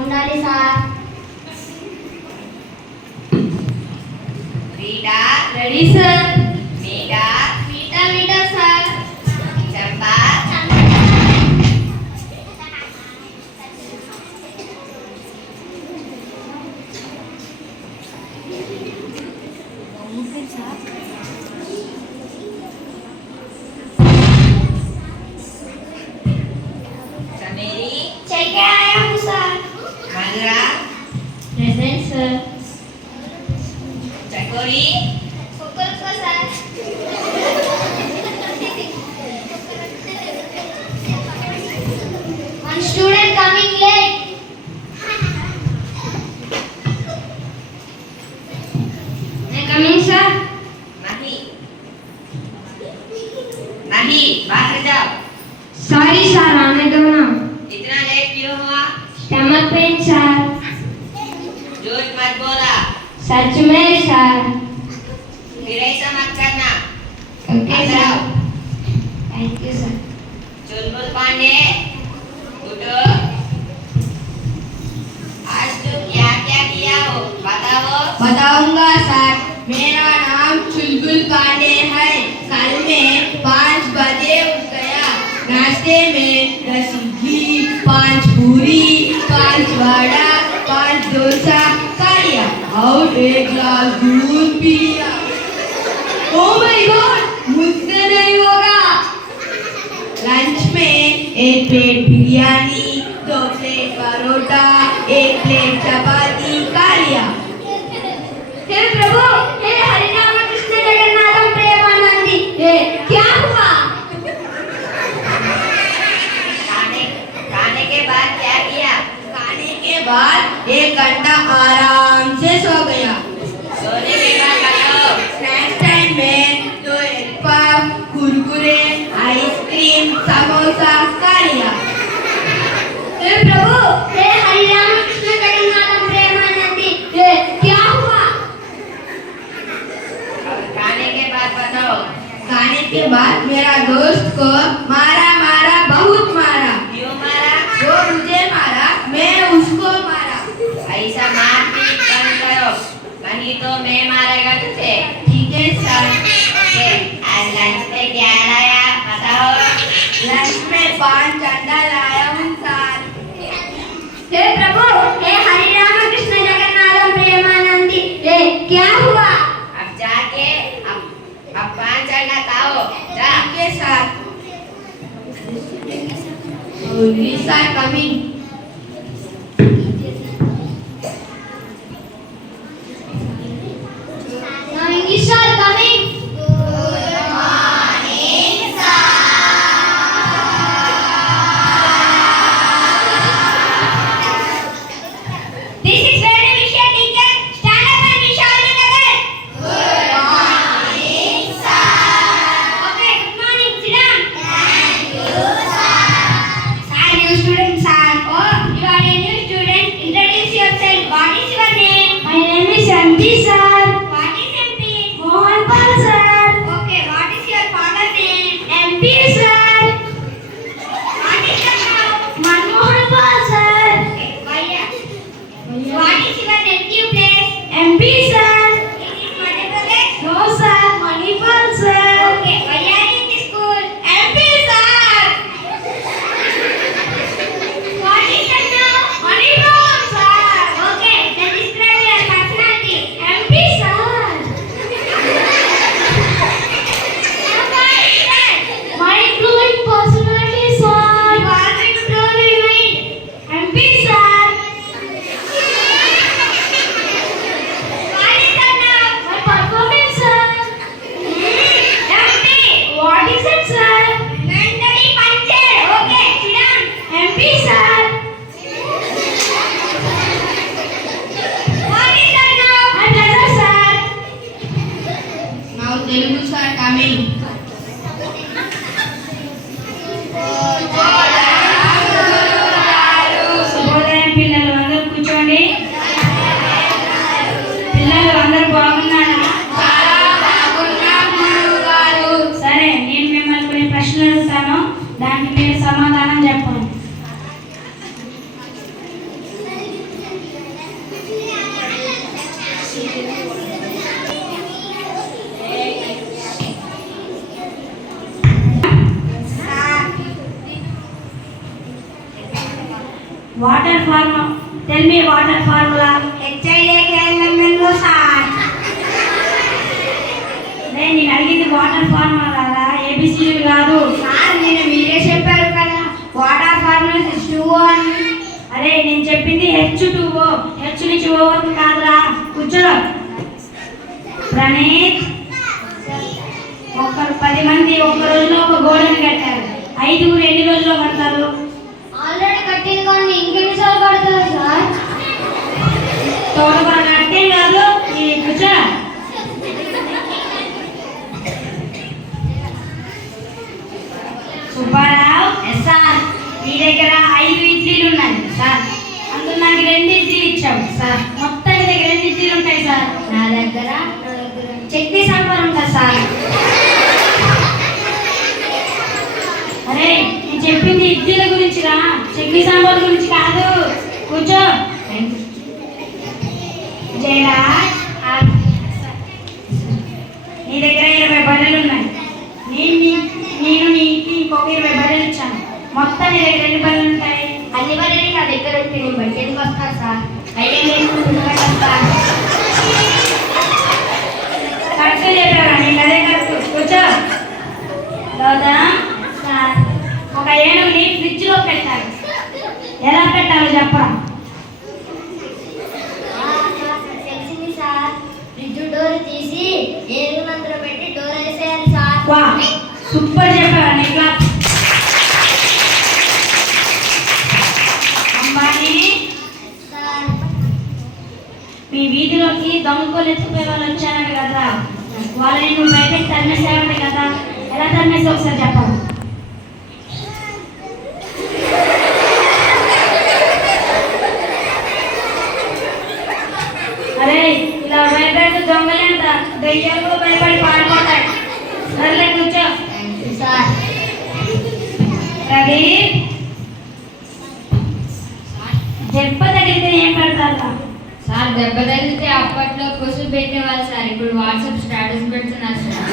ఉండాలి sir. Rita ready sir. Meeta Meeta Meeta sir. Champa Chameli చెక్కే ఆయాము sir. Mathura present sir. Chakori కుక్కర్కో sir. One student coming late. May I come in, sir? नहीं नहीं बाहर जाओ. Sorry, sir. आने दो ना. इतना लेट क्यों हुआ? Stomach pain, sir. झूठ मत बोला. सच में, sir. फिर ऐसा मत करना. Okay, अंदर sir. आओ. Thank you, sir. चुलबुल पांडे उठो. आज तुम क्या क्या किया हो बताओ. बताऊंगा सर. मेरा नाम चुलबुल पांडे है. कल मैं 5 बजे उठ गया. नाश्ते में 10 इडली, 5 पूरी, 5 वड़ा, 5 डोसा खा लिया और 1 गिलास दूध पी लिया. ओह माय गॉड, मुझसे नहीं होगा. लंच में 1 plate biryani, 2 plate paratha, 1 plate chapati खा लिया. हे प्रभु, हे हरिनाम कृष्ण जगन्नाथ प्रेमानंदी, हे क्या हुआ? खाने के बाद क्या किया? खाने के बाद 1 घंटा आराम से सो गया. सोने के बाद बताओ. स्नैक्स टाइम में 2 एग पफ, कुरकुरे, आइसक्रीम, समोसा खा लिया. हे प्रभु, हे हरिनाम कृष्ण जगन्नाथ प्रेमानंदी, हे क्या हुआ? खाने के बाद बताओ. खाने के बाद मेरा दोस्त को मारा मारा बहुत मारा. क्यों मारा? वो मुझे मारा, मैं उसको मारा. ऐसा मारपीट बंद करो नहीं तो मैं मारेगा तुझे. ठीक है सर. ओके, आज लंच में क्या लाया बताओ. लंच में 5 अंडा लाया हूँ सर. हे प्रभु, हे हरिनाम कृष्ण जगन्नाथ प्रेमानंदी, हे क्या हुआ? अब जाके अब 5 अंडा खाओ. जा. ठीक है sir. English are coming. No, English are coming. Good morning, sir. This is Venu Vishya teacher. Stand up and we shout together. Good morning, sir. Okay, good morning. Sit down. Thank you, sir. Sir, you students, sir. Water formula. Tell me water formula. HIJKLMNO sir. నేను అడిగింది water formula కదా, ఏబిసిడీలు కాదు. సార్ నేను మీరే చెప్పారు కదా water formula H2O అని. అరే నేను చెప్పింది H2O, H నుంచి O వరకు కాదురా. కూర్చో. ప్రణీత్, 10 మంది ఒక్క రోజులో ఒక గోడని కట్టారు. 5 ఎన్ని రోజుల్లో కడతారు? ఆల్రెడీ కట్టింది కానీ ఇంకెన్నిసార్లు కడతారు సార్? తోటకూర కట్టే కాదు. ఈ కూర్చో. సుబ్బారావు. Yes sir. మీ దగ్గర 5 ఇడ్లీలు ఉన్నాయి సార్, అందులో నాకు 2 ఇడ్లీలు ఇచ్చావు సార్. మొత్తం మీ దగ్గర 2 ఇడ్లీలు ఉంటాయి సార్. నా దగ్గర చట్నీ సాంబార్ ఉంటుంది సార్. అరే నేను చెప్పింది ఇడ్లీల గురించి రా, చట్నీ సాంబార్ గురించి కాదు. కూర్చో. జయరాజ్, నీ దగ్గర 20 బర్రెలు ఉన్నాయి. నేను నీకు ఇంకొక 20 బర్రెలు ఇచ్చాను. మొత్తం నీ దగ్గర 2 బర్రెలు ఉంటాయి. అన్ని బర్రెలు నా దగ్గర ఉంటే నేను బయటకి వస్తాను సార్. అయ్యే సార్. కరెక్ట్ చెప్పారా? నేను అదే కరెక్ట్. కూర్చో. గౌతమ్ సార్ ఒక ఏనుగుని ఫ్రిడ్జ్ లో పెట్టాలి. ఎలా పెట్టాలో చెప్పరా? తెలిసింది సార్. ఫ్రిడ్జ్ డోర్ తీసి ఏనుగు అందులో పెట్టి డోర్ వేసేయాలి సార్. వా, సూపర్ చెప్పారా? నీ క్లాస్. అంబానీ, సార్ మీ వీధిలోకి దొంగకోలు ఎత్తుకుపోయే వాళ్ళు వచ్చారంట కదా, వాళ్ళని నువ్వు బయటకి తరిమేసావంట కదా, ఎలా తరిమేసి ఒకసారి చెప్పాలి. అరే ఇలా భయపెడితే దొంగలేంట, దెయ్యాలు భయపడి పారిపోతాయి. సర్లే కూర్చో. సార్ రవి, దెబ్బ తగిలితే ఏం పెడతారా? సార్ దెబ్బ తగిలితే అప్పట్లో కొసులు పెట్టేవాళ్ళు సార్, ఇప్పుడు వాట్సాప్ స్టేటస్ పెడుతున్నారు సార్.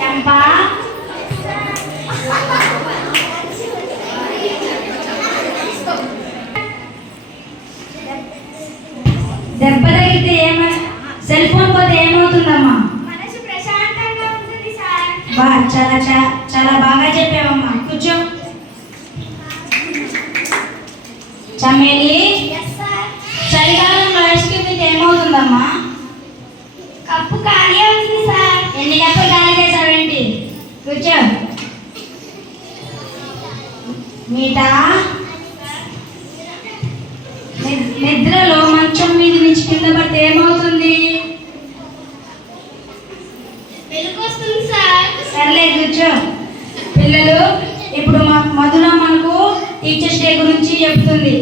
చంపా, దెబ్బ తగిలితే సెల్ ఫోన్ పోతే ఏమవుతుందమ్మా? మనసు ప్రశాంతంగా ఉంటుంది సార్. బా, చాలా బాగా చెప్పావమ్మా. కూర్చో. Chameli, yes sir. చలికాలంలో ఐస్ క్రీమ్ తింటే ఏమవుతుందమ్మా? కప్పు ఖాళీ అవుతుంది సార్. ఎన్ని కప్పులు ఖాళీ చేసావేంటి? కూర్చో. మీటా, నిద్రలో మంచం మీద నుంచి కింద పడితే ఏమవుతుంది? వెలుగు వస్తుంది సార్. సర్లే కూర్చో. పిల్లలు, ఇప్పుడు మధుర మనకు టీచర్స్ డే గురించి చెప్తుంది.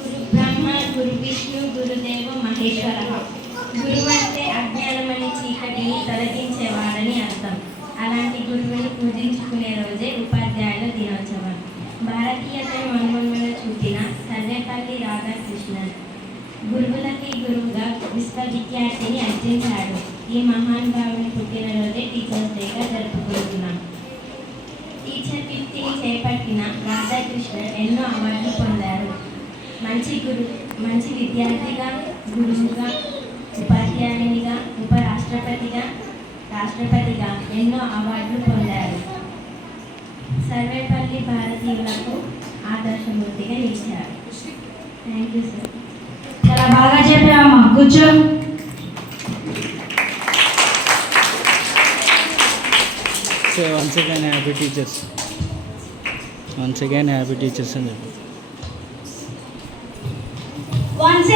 గురు బ్రహ్మ, గురు విష్ణు, గురుదేవ మహేశ్వర. గురువు అంటే అజ్ఞానమని చీకటిని తొలగించేవాడని అర్థం. అలాంటి గురువుని పూజించుకునే రోజే ఉపాధ్యాయుల దినోత్సవం. భారతీయతను మనుమనుమన చూపిన సర్వేపల్లి రాధాకృష్ణన్ గురువులకి గురువుగా విశ్వవిద్యార్థిని అర్జించాడు. ఈ మహానుభావుని పుట్టినరోజే టీచర్స్ డేగా జరుపుకుంటున్నాం. టీచర్ వృత్తిని చేపట్టిన రాధాకృష్ణన్ ఎన్నో అవార్డులు పొందారు. మంచి విద్యార్థిగా, గురువుగా, ఉపాధ్యాయునిగా, రాష్ట్రపతిగా ఎన్నో అవార్డులు పొందారు. సర్వేపల్లి భారతీయులకు ఆదర్శమూర్తిగా నిలిచారు. Thank you sir. చాలా బాగా చెప్పావమ్మా. కూర్చో. So once again happy teachers. Once again happy teachers and Once